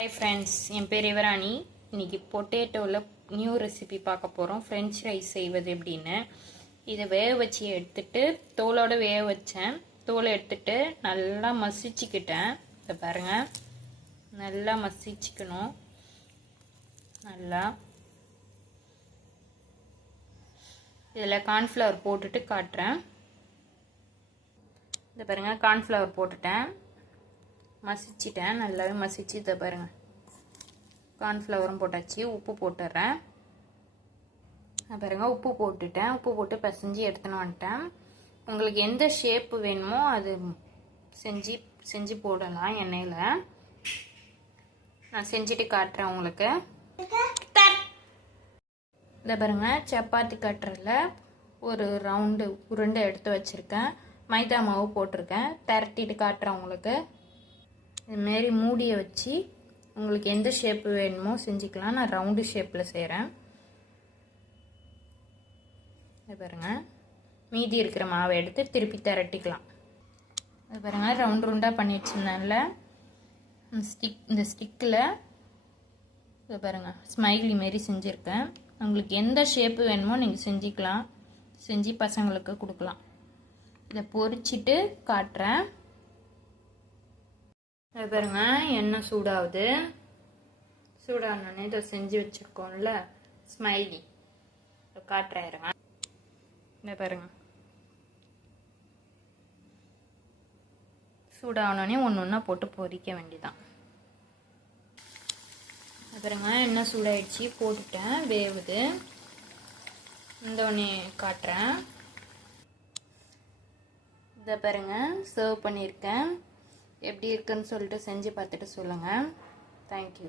Hi friends, என் பேர் யுவராணி. இன்றைக்கி பொட்டேட்டோவில் new recipe பார்க்க போகிறோம். ஃப்ரெஞ்ச் ஃப்ரைஸ் செய்வது எப்படின்னு. இதை வேக வச்சு எடுத்துட்டு தோலோடு வேக வச்சேன். தோலை எடுத்துட்டு நல்லா மசிச்சுக்கிட்டேன். இதை பாருங்கள், நல்லா மசிச்சுக்கணும். நல்லா இதில் கார்ன்ஃப்ளவர் போட்டுட்டு காட்டுறேன். இதை பாருங்கள், கார்ன்ஃப்ளவர் போட்டுட்டேன், மசிச்சிட்டேன். நல்லாவே மசிச்சு இதை பாருங்கள், கார்ன்ஃப்ளவரும் போட்டாச்சு. உப்பு போட்டுடுறேன். பாருங்கள், உப்பு போட்டுட்டேன். உப்பு போட்டு பிசைஞ்சு எடுத்துன்னு வந்துட்டேன். உங்களுக்கு எந்த ஷேப்பு வேணுமோ அது செஞ்சு போடலாம் எண்ணெயில். நான் செஞ்சுட்டு காட்டுறேன் உங்களுக்கு. இதை பாருங்கள், சப்பாத்தி கட்டுறதுல ஒரு ரவுண்டு உருண்டை எடுத்து வச்சுருக்கேன். மைதா மாவு போட்டிருக்கேன். திரட்டிட்டு காட்டுறேன் உங்களுக்கு. இதுமாரி மூடியை வச்சு உங்களுக்கு எந்த ஷேப்பு வேணுமோ செஞ்சுக்கலாம். நான் ரவுண்டு ஷேப்பில் செய்கிறேன். இது பாருங்கள், மீதி இருக்கிற மாவை எடுத்து திருப்பி திரட்டிக்கலாம். இது பாருங்கள், ரவுண்ட் ரவுண்டாக பண்ணி வச்சுருந்தேன்ல இந்த ஸ்டிக்கில் இது பாருங்கள், ஸ்மைலி மாரி செஞ்சுருக்கேன். உங்களுக்கு எந்த ஷேப்பு வேணுமோ நீங்கள் செஞ்சுக்கலாம். செஞ்சு பசங்களுக்கு கொடுக்கலாம். இதை பொரிச்சிட்டு காட்டுறேன். இது பாருங்க, எண்ணெய் சூடாகுது. சூடானோடனே இதை செஞ்சு வச்சுருக்கோம்ல ஸ்மைலி, இதை காட்டுறேன். இதை பாருங்க, சூடானோடனே ஒன்று ஒன்றா போட்டு பொரிக்க வேண்டியதான். இது பாருங்க, எண்ணெய் சூடாயிடுச்சு, போட்டுட்டேன், வேவுது. இந்த ஒன்று காட்டுறேன். இதை பாருங்க, சர்வ் பண்ணியிருக்கேன். எப்படி இருக்குன்னு சொல்லிட்டு செஞ்சு பார்த்துட்டு சொல்லுங்கள். தேங்க்யூ.